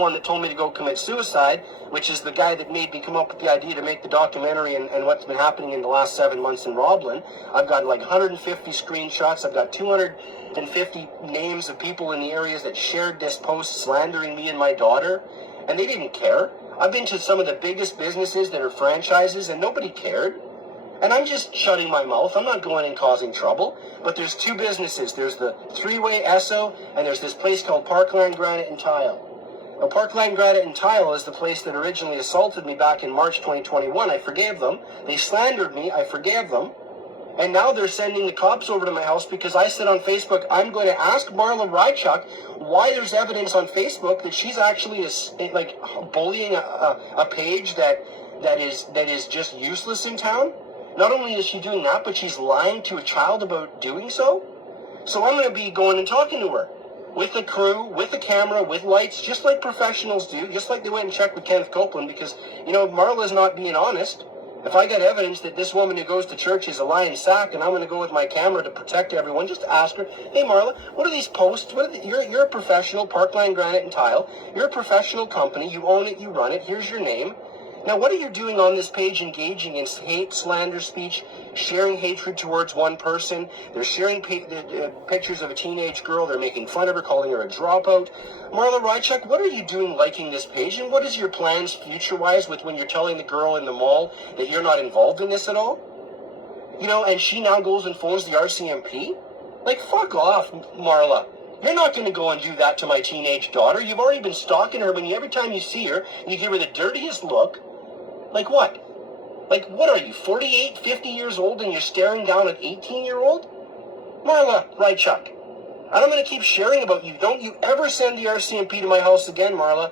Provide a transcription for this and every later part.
one that told me to go commit suicide, which is the guy that made me come up with the idea to make the documentary and what's been happening in the last 7 months in Roblin. I've got like 150 screenshots. I've got 250 names of people in the areas that shared this post slandering me and my daughter, and they didn't care. I've been to some of the biggest businesses that are franchises, and nobody cared. And I'm just shutting my mouth. I'm not going and causing trouble. But there's two businesses. There's the three-way Esso, and there's this place called Parkland Granite and Tile. Now, Parkland Granite and Tile is the place that originally assaulted me back in March 2021. I forgave them. They slandered me. I forgave them. And now they're sending the cops over to my house because I said on Facebook, I'm going to ask Marla Rychuk why there's evidence on Facebook that she's actually bullying a page that is just useless in town. Not only is she doing that, but she's lying to a child about doing so. So I'm going to be going and talking to her with a crew, with a camera, with lights, just like professionals do, just like they went and checked with Kenneth Copeland, because, Marla's not being honest. If I got evidence that this woman who goes to church is a lying sack, and I'm going to go with my camera to protect everyone, just ask her, hey, Marla, what are these posts? You're a professional, Parkland Granite and Tile. You're a professional company. You own it. You run it. Here's your name. Now, what are you doing on this page engaging in hate, slander speech, sharing hatred towards one person? They're sharing pictures of a teenage girl. They're making fun of her, calling her a dropout. Marla Rychuk, what are you doing liking this page? And what is your plans future-wise with when you're telling the girl in the mall that you're not involved in this at all? And she now goes and phones the RCMP? Like, fuck off, Marla. You're not going to go and do that to my teenage daughter. You've already been stalking her, but every time you see her, you give her the dirtiest look. Like what? Like, what are you, 48, 50 years old, and you're staring down an 18-year-old? Marla Rychuk, I'm going to keep sharing about you. Don't you ever send the RCMP to my house again, Marla,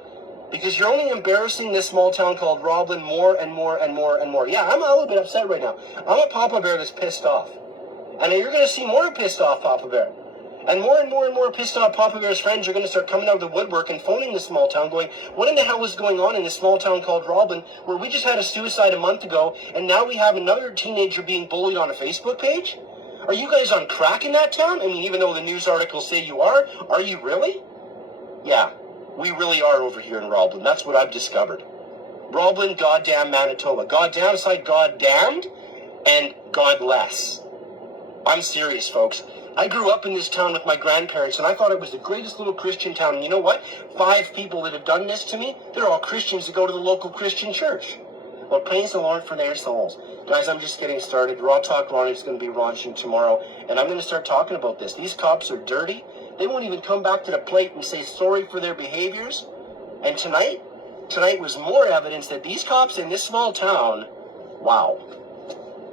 because you're only embarrassing this small town called Roblin more and more and more and more. Yeah, I'm a little bit upset right now. I'm a Papa Bear that's pissed off. And you're going to see more pissed off Papa Bear. And more pissed off Papa Bear's friends are going to start coming out of the woodwork and phoning this small town going, what in the hell is going on in this small town called Roblin, where we just had a suicide a month ago, and now we have another teenager being bullied on a Facebook page? Are you guys on crack in that town? I mean, even though the news articles say you are you really? Yeah, we really are over here in Roblin. That's what I've discovered. Roblin, goddamn Manitoba. Goddamn side goddamned, and godless. I'm serious, folks. I grew up in this town with my grandparents, and I thought it was the greatest little Christian town. And you know what? 5 people that have done this to me, they're all Christians that go to the local Christian church. Well, praise the Lord for their souls. Guys, I'm just getting started. Raw Talk Ronnie is going to be launching tomorrow, and I'm going to start talking about this. These cops are dirty. They won't even come back to the plate and say sorry for their behaviors. And tonight was more evidence that these cops in this small town, wow.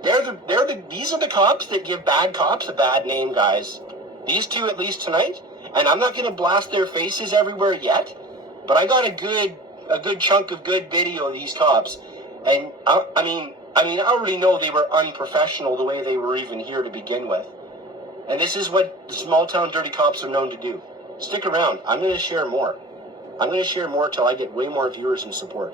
These are the cops that give bad cops a bad name, guys. These two, at least tonight. And I'm not going to blast their faces everywhere yet, but I got a good chunk of good video of these cops. And I mean, I already know they were unprofessional the way they were even here to begin with. And this is what the small town dirty cops are known to do. Stick around. I'm going to share more. I'm going to share more till I get way more viewers and support.